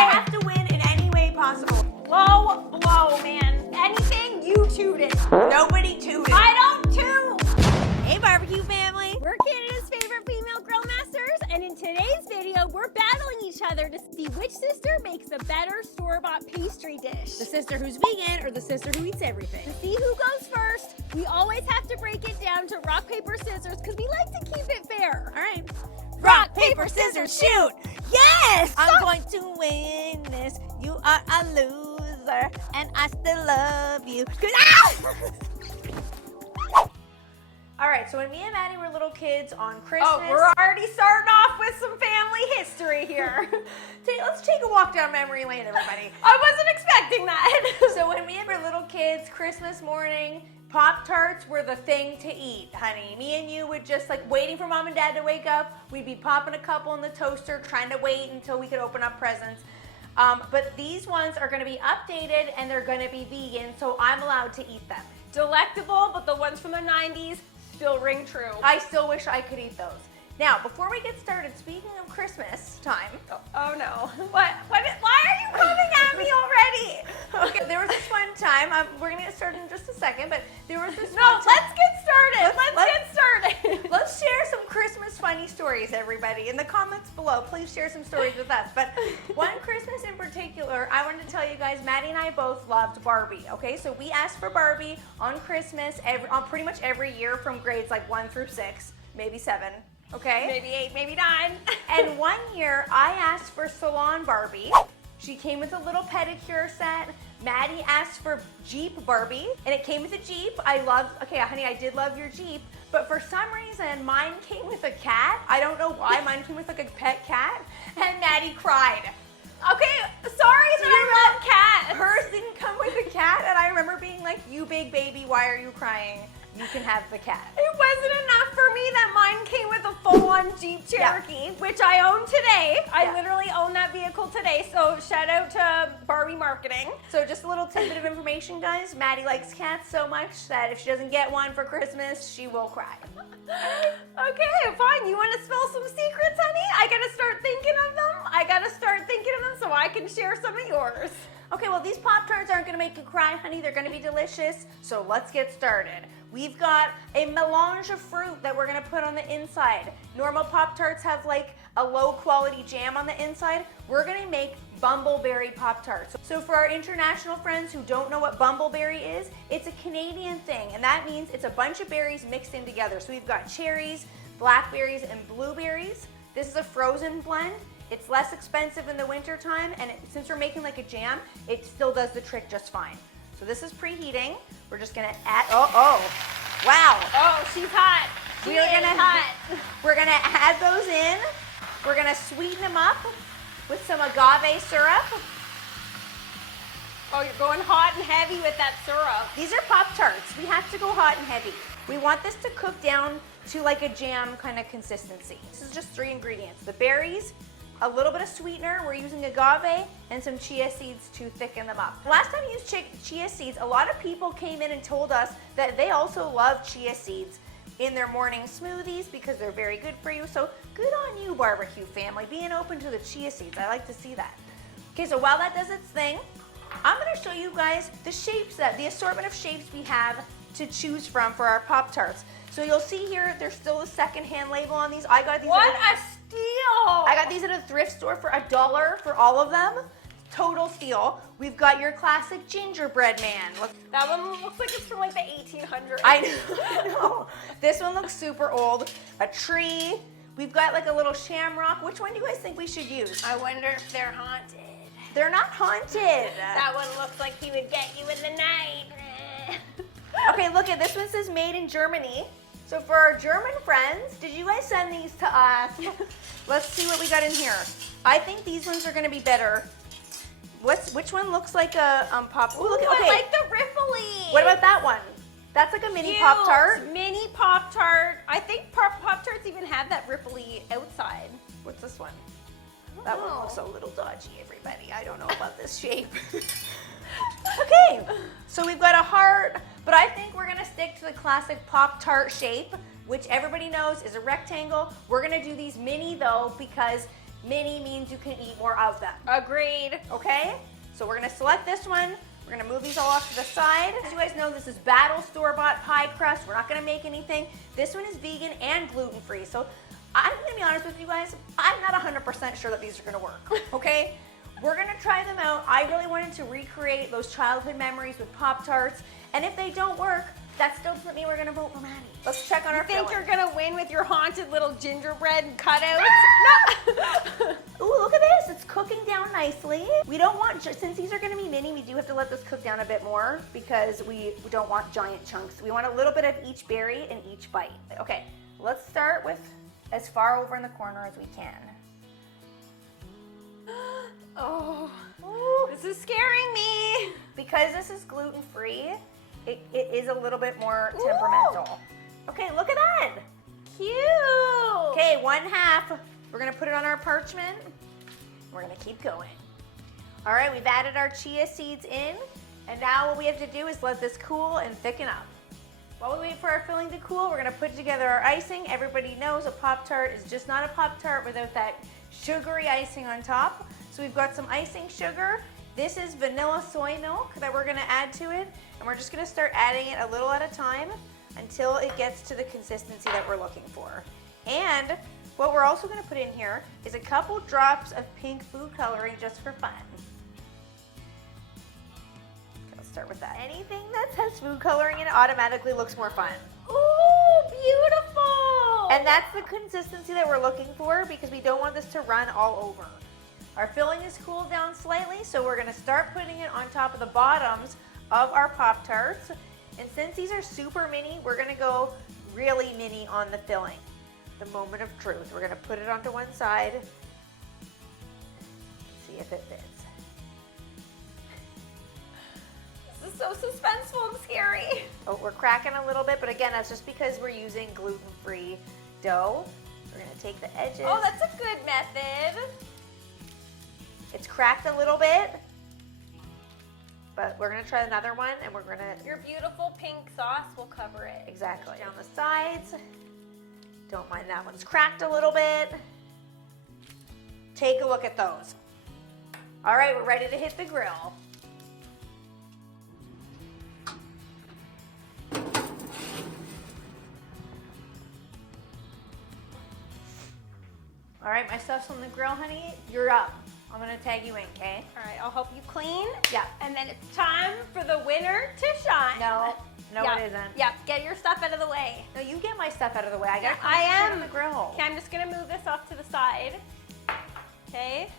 I have to win in any way possible. Low blow, man. Anything, you toot it. Nobody tooted. I don't toot. Hey, barbecue family. We're Canada's favorite female grill masters, and in today's video, we're battling each other to see which sister makes a better store-bought pastry dish. The sister who's vegan or the sister who eats everything? To see who goes first, we always have to break it down to rock, paper, scissors, because we like to keep it fair. All right. Rock, paper, scissors, shoot. Yes! I'm going to win this. You are a loser, and I still love you. All right, so when me and Maddie were little kids on Christmas. Oh, we're already starting off with some family history here. Let's take a walk down memory lane, everybody. I wasn't expecting that. So when we were little kids, Christmas morning, Pop Tarts were the thing to eat, honey. Me and you would just like waiting for mom and dad to wake up. We'd be popping a couple in the toaster, trying to wait until we could open up presents. But these ones are gonna be updated and they're gonna be vegan, so I'm allowed to eat them. Delectable, but the ones from the 90s still ring true. I still wish I could eat those. Now, before we get started, speaking of Christmas time. Oh no. What? Why are you coming at me already? Okay, there was this one time, we're gonna get started in just a second, but there was this No, one time. let's get started. Let's get started. Let's share some Christmas funny stories, everybody. In the comments below, please share some stories with us. But one Christmas in particular, I wanted to tell you guys, Maddie and I both loved Barbie, okay? So we asked for Barbie on Christmas on pretty much every year from grades like 1 through 6, maybe 7. Okay? Maybe 8, maybe 9. And one year, I asked for Salon Barbie. She came with a little pedicure set. Maddie asked for Jeep Barbie, and it came with a Jeep. Okay, honey, I did love your Jeep, but for some reason, mine came with a cat. I don't know why. Mine came with like a pet cat, and Maddie cried. Okay, sorry that I love cats. Hers didn't come with a cat, and I remember being like, you big baby, why are you crying? You can have the cat. It wasn't enough for me that mine came with a full-on Jeep Cherokee, which I own today. I literally own that vehicle today, so shout out to Barbie marketing. So just a little tidbit of information, guys. Maddie likes cats so much that if she doesn't get one for Christmas, she will cry. Okay, fine. You want to spill some secrets, honey? I gotta start thinking of them so I can share some of yours. Okay, well, these Pop Tarts aren't gonna make you cry, honey. They're gonna be delicious. So let's get started. We've got a melange of fruit that we're gonna put on the inside. Normal Pop Tarts have like a low quality jam on the inside. We're gonna make Bumbleberry Pop Tarts. So for our international friends who don't know what Bumbleberry is, it's a Canadian thing, and that means it's a bunch of berries mixed in together. So we've got cherries, blackberries, and blueberries. This is a frozen blend. It's less expensive in the winter time, and since we're making like a jam, it still does the trick just fine. So this is preheating. We're just gonna add, wow. Oh, she's hot. We're gonna add those in. We're gonna sweeten them up with some agave syrup. Oh, you're going hot and heavy with that syrup. These are Pop Tarts. We have to go hot and heavy. We want this to cook down to like a jam kind of consistency. This is just 3 ingredients. The berries, a little bit of sweetener, we're using agave, and some chia seeds to thicken them up. Last time we used chia seeds, a lot of people came in and told us that they also love chia seeds in their morning smoothies because they're very good for you. So good on you, barbecue family, being open to the chia seeds. I like to see that. Okay, so while that does its thing, I'm gonna show you guys the assortment of shapes we have to choose from for our Pop Tarts. So you'll see here, there's still a secondhand label on these. I got these. What a steal! I got these at a thrift store for $1 for all of them. Total steal. We've got your classic gingerbread man. Look. That one looks like it's from like the 1800s. I know. This one looks super old. A tree. We've got like a little shamrock. Which one do you guys think we should use? I wonder if they're haunted. They're not haunted. That one looks like he would get you in the night. Okay, look at this one says made in Germany. So for our German friends, did you guys send these to us? Let's see what we got in here. I think these ones are gonna be better. Which one looks like a pop? Ooh, look, okay. I like the ripply. What about that one? That's like a mini Pop Tart. Mini Pop Tart. I think Pop Tarts even have that ripply outside. What's this one? That one looks a little dodgy, everybody. I don't know about this shape. Okay, so we've got a heart, but I think we're gonna stick to the classic Pop Tart shape, which everybody knows is a rectangle. We're gonna do these mini though, because Mini means you can eat more of them. Agreed. Okay? So we're gonna select this one. We're gonna move these all off to the side. As you guys know, this is Battle store-bought pie crust. We're not gonna make anything. This one is vegan and gluten-free. So I'm gonna be honest with you guys, I'm not 100% sure that these are gonna work, okay? We're gonna try them out. I really wanted to recreate those childhood memories with Pop Tarts. And if they don't work, that still doesn't mean we're gonna vote for Maddie. Let's check on our You think filling. you're gonna win with your haunted little gingerbread cutouts? No. Ooh, look at this. It's cooking down nicely. We don't want, since these are gonna be mini, we do have to let this cook down a bit more because we don't want giant chunks. We want a little bit of each berry in each bite. Okay, let's start with as far over in the corner as we can. Oh, Ooh. this is scaring me. Because this is gluten-free, it is a little bit more temperamental. Okay, look at that. Cute. Okay, 1/2. We're gonna put it on our parchment. We're gonna keep going. All right, we've added our chia seeds in, and now what we have to do is let this cool and thicken up. While we wait for our filling to cool, we're gonna put together our icing. Everybody knows a Pop-Tart is just not a Pop-Tart without that sugary icing on top. So we've got some icing sugar. This is vanilla soy milk that we're gonna add to it, and we're just gonna start adding it a little at a time until it gets to the consistency that we're looking for. And what we're also gonna put in here is a couple drops of pink food coloring just for fun. Okay, let's start with that. Anything that has food coloring in it automatically looks more fun. Ooh, beautiful. And that's the consistency that we're looking for because we don't want this to run all over. Our filling is cooled down slightly, so we're gonna start putting it on top of the bottoms of our Pop-Tarts. And since these are super mini, we're gonna go really mini on the filling. The moment of truth. We're gonna put it onto one side. See if it fits. This is so suspenseful and scary. Oh, we're cracking a little bit, but again, that's just because we're using gluten-free dough. We're gonna take the edges. Oh, that's a good method. It's cracked a little bit, but we're gonna try another one, and we're gonna Your beautiful pink sauce will cover it. exactly down the sides. Don't mind that one's cracked a little bit. Take a look at those. All right, we're ready to hit the grill. All right, my stuff's on the grill, honey. You're up. I'm gonna tag you in, okay? All right, I'll help you clean. Yeah. And then it's time for the winner to shine. No, Yep. it isn't. Yep, get your stuff out of the way. No, you get my stuff out of the way. I got I am. on the grill. Okay, I'm just gonna move this off to the side. Okay.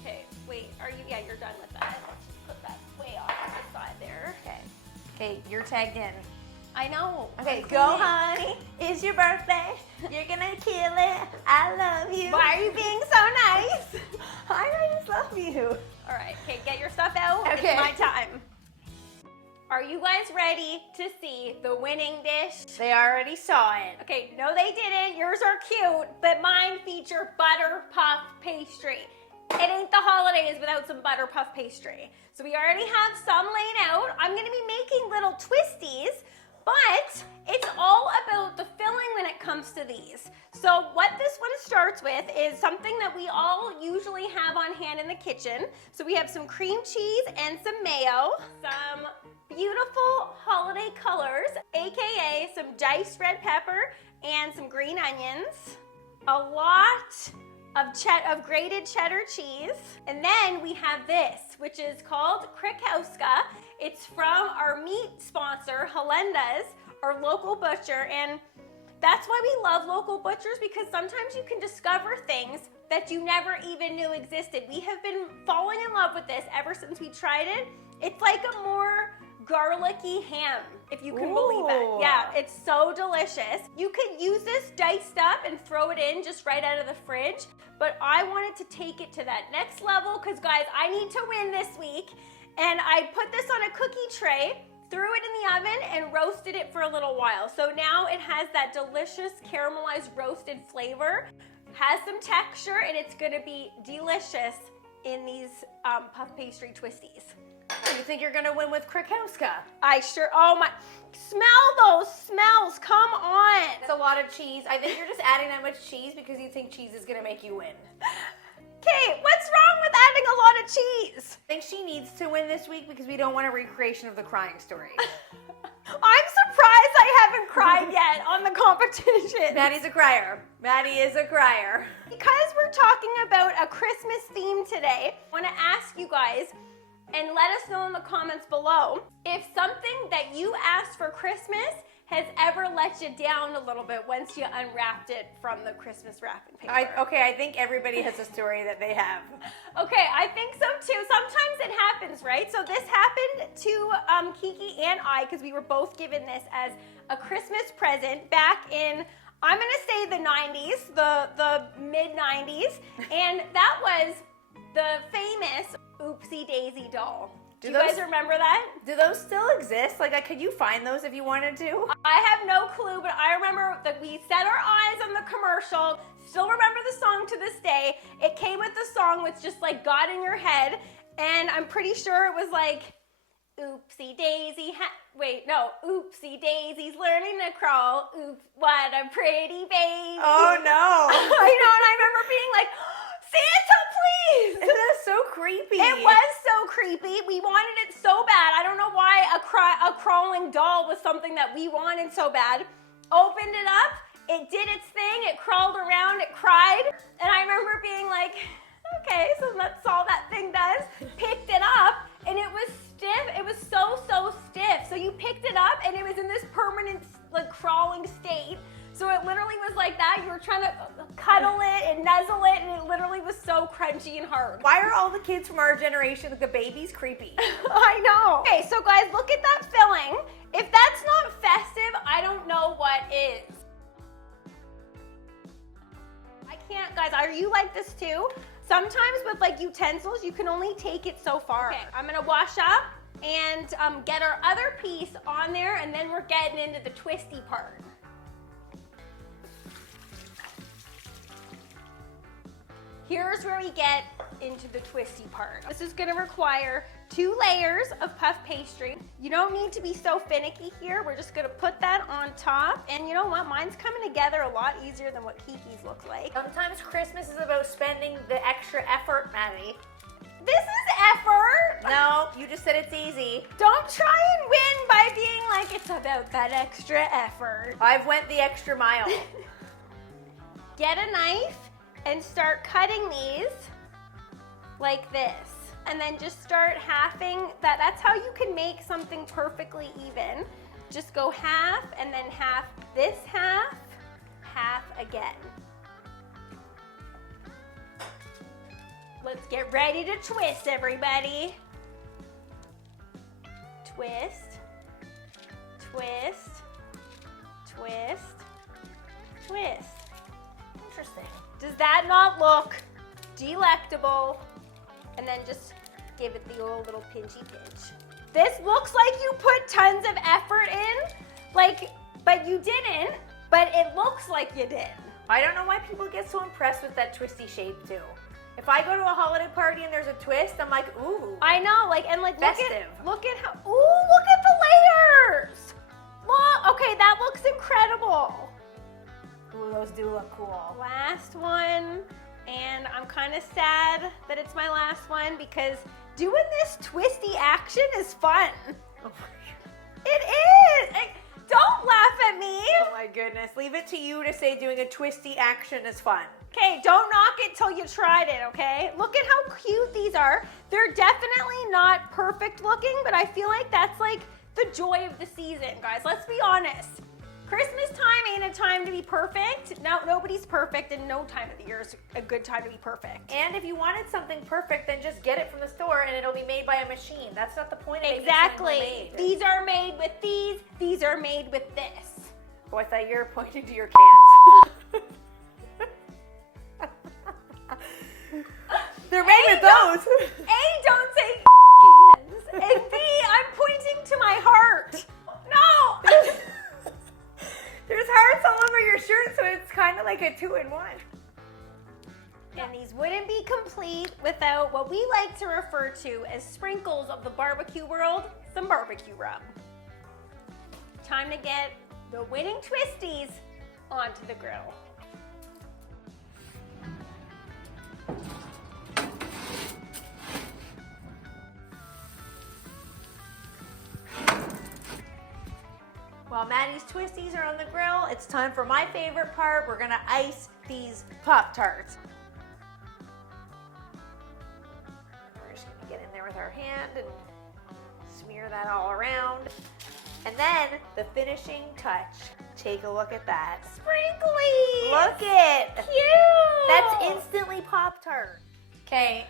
Okay, wait, are you, yeah, you're done with that. Let's just put that way off to the side there. Okay. Okay, you're tagged in. I know. Okay, I'm go, cleaning. honey. It's your birthday. You're gonna kill it. I love you. Why are you being so nice? I just love you. All right, okay, get your stuff out. Okay. It's my time. Are you guys ready to see the winning dish? They already saw it. Okay, no they didn't. Yours are cute, but mine feature butter puff pastry. It ain't the holidays without some butter puff pastry. So we already have some laid out. I'm gonna be making little twisties, but it's all about the filling when it comes to these. So what this one starts with is something that we all usually have on hand in the kitchen. So we have some cream cheese and some mayo, some beautiful holiday colors, AKA some diced red pepper and some green onions, a lot of grated cheddar cheese, and then we have this, which is called Krakowska. It's from our meat sponsor, Helenda's, our local butcher, and that's why we love local butchers, because sometimes you can discover things that you never even knew existed. We have been falling in love with this ever since we tried it. It's like a more garlicky ham, if you can believe it. Ooh. Yeah, it's so delicious. You could use this diced up and throw it in just right out of the fridge, but I wanted to take it to that next level because, guys, I need to win this week. And I put this on a cookie tray, threw it in the oven, and roasted it for a little while. So now it has that delicious caramelized roasted flavor, has some texture, and it's gonna be delicious in these puff pastry twisties. You think you're gonna win with Krakowska? Oh my, smell those smells, come on. It's a lot of cheese. I think you're just adding that much cheese because you think cheese is gonna make you win. Kate, what's wrong with adding a lot of cheese? I think she needs to win this week because we don't want a recreation of the crying story. I'm surprised I haven't cried yet on the competition. Maddie's a crier. Maddie is a crier. Because we're talking about a Christmas theme today, I want to ask you guys, and let us know in the comments below, if something that you asked for Christmas has ever let you down a little bit once you unwrapped it from the Christmas wrapping paper. I think everybody has a story that they have. Okay, I think so too. Sometimes it happens, right? So this happened to Kiki and I, because we were both given this as a Christmas present back in, I'm gonna say the 90s, the mid-90s, and that was the famous Oopsie Daisy doll. Do you guys remember that? Do those still exist? Like, could you find those if you wanted to? I have no clue, but I remember that we set our eyes on the commercial. Still remember the song to this day. It came with the song which just like got in your head, and I'm pretty sure it was like, oopsie daisy, oopsie daisy's learning to crawl. Oops, what a pretty baby. Oh no. I know, and I remember being like, Santa, please! Isn't that so creepy? It was so creepy. We wanted it so bad. I don't know why a crawling doll was something that we wanted so bad. Opened it up, it did its thing, it crawled around, it cried, and I remember being like, okay, so that's all that thing does. Picked it up, and it was stiff. It was so stiff. So you picked it up, and it was in this permanent, like, crawling state. So it literally was like that. You were trying to cuddle it and nuzzle it, and it literally was so crunchy and hard. Why are all the kids from our generation, like the babies, creepy? I know. Okay, so guys, look at that filling. If that's not festive, I don't know what is. I can't, guys, are you like this too? Sometimes with like utensils, you can only take it so far. Okay, I'm gonna wash up and get our other piece on there, and then we're getting into the twisty part. Here's where we get into the twisty part. This is gonna require 2 layers of puff pastry. You don't need to be so finicky here. We're just gonna put that on top. And you know what? Mine's coming together a lot easier than what Kiki's looks like. Sometimes Christmas is about spending the extra effort, Maddie. This is effort. No, you just said it's easy. Don't try and win by being like, it's about that extra effort. I've went the extra mile. Get a knife and start cutting these like this. And then just start halving that. That's how you can make something perfectly even. Just go half and then half this half, half again. Let's get ready to twist, everybody. Twist, twist, twist, twist. Interesting. Does that not look delectable? And then just give it the old little pinchy pinch. This looks like you put tons of effort in, but you didn't, but it looks like you did. I don't know why people get so impressed with that twisty shape too. If I go to a holiday party and there's a twist, I'm like, ooh. I know, festive. Look at how, ooh, look at the layers. Look, okay, that looks incredible. Ooh, those do look cool. Last one, and I'm kind of sad that it's my last one because doing this twisty action is fun. Oh it is. Don't laugh at me. Oh my goodness. Leave it to you to say doing a twisty action is fun. Okay, don't knock it till you tried it, okay? Look at how cute these are. They're definitely not perfect looking, but I feel like that's like the joy of the season, guys. Let's be honest. Christmas time ain't a time to be perfect. No, nobody's perfect, and no time of the year is a good time to be perfect. And if you wanted something perfect, then just get it from the store and it'll be made by a machine. That's not the point of it. Exactly. These are made with these are made with this. Oh, I thought you were pointing to your cans. They're made with those. A, don't say cans. And B, I'm pointing to my heart. No. There's hearts all over your shirt, so it's kind of like a 2-in-1. And these wouldn't be complete without what we like to refer to as sprinkles of the barbecue world, some barbecue rub. Time to get the winning twisties onto the grill. While Maddie's twisties are on the grill, it's time for my favorite part. We're gonna ice these Pop Tarts. We're just gonna get in there with our hand and smear that all around. And then the finishing touch. Take a look at that. Sprinkly! Look it! Cute! That's instantly Pop Tart. Okay.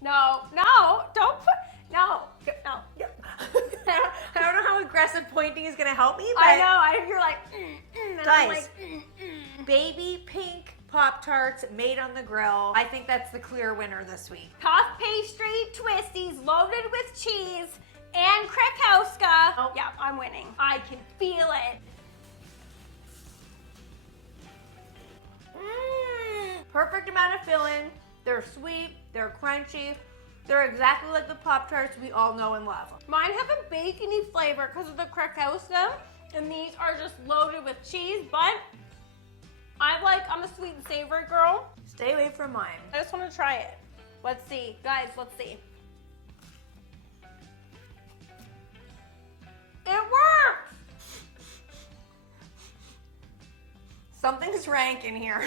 No, don't put, no. I don't know how aggressive pointing is gonna help me, but I know, you're like, and I'm guys, like, baby pink Pop Tarts made on the grill. I think that's the clear winner this week. Puff pastry twisties loaded with cheese and Krakowska. Oh. Yeah, I'm winning. I can feel it. Perfect amount of filling. They're sweet, they're crunchy. They're exactly like the Pop Tarts we all know and love. Mine have a bacony flavor because of the Krakowska, and these are just loaded with cheese, but I'm a sweet and savory girl. Stay away from mine. I just want to try it. Let's see. Guys, let's see. It works! Something's rank in here.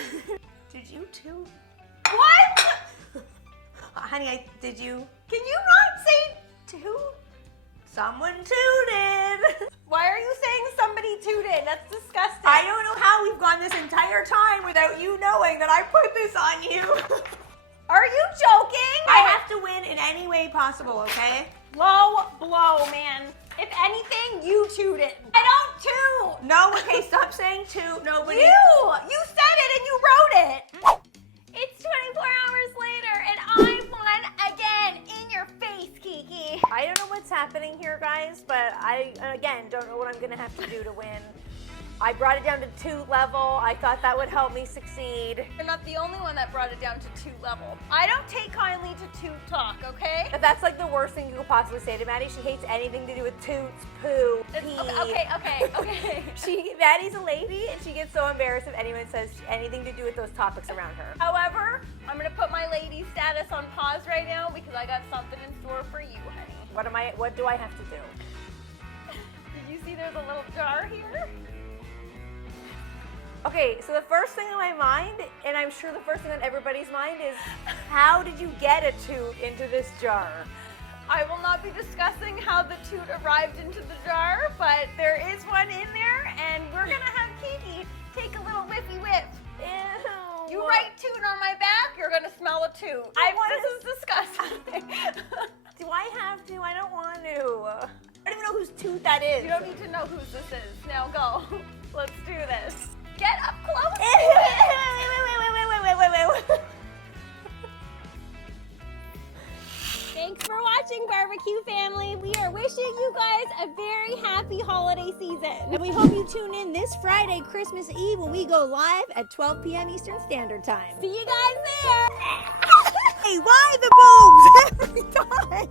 Did you too? What? Honey, did you? Can you not say toot? Someone tooted. Why are you saying somebody tooted? That's disgusting. I don't know how we've gone this entire time without you knowing that I put this on you. Are you joking? I have to win in any way possible, okay? Low blow, man. If anything, you tooted. I don't toot. No, okay, stop saying toot. Nobody. You said it and you wrote it. It's 24 hours later and I won again in your face, Kiki. I don't know what's happening here, guys, but I, again, don't know what I'm gonna have to do to win. I brought it down to 2 level. I thought that would help me succeed. You're not the only one that brought it down to 2 level. I don't take kindly to toot talk, okay? But that's like the worst thing you could possibly say to Maddie. She hates anything to do with toots, poo, pee. Okay. Maddie's a lady, and she gets so embarrassed if anyone says anything to do with those topics around her. However, I'm gonna put my lady status on pause right now because I got something in store for you, honey. What do I have to do? Did you see there's a little jar here? Okay, so the first thing on my mind, and I'm sure the first thing on everybody's mind is, how did you get a toot into this jar? I will not be discussing how the toot arrived into the jar, but there is one in there, and we're gonna have Kiki take a little whiffy whiff. Ew. You write toot on my back, you're gonna smell a toot. This is disgusting. Do I have to? I don't want to. I don't even know whose toot that is. You don't need to know whose this is. Now go. Let's do this. Get up close. Wait. Thanks for watching, Barbecue Family. We are wishing you guys a very happy holiday season. And we hope you tune in this Friday, Christmas Eve, when we go live at 12 p.m. Eastern Standard Time. See you guys there. Hey, why the boobs every time?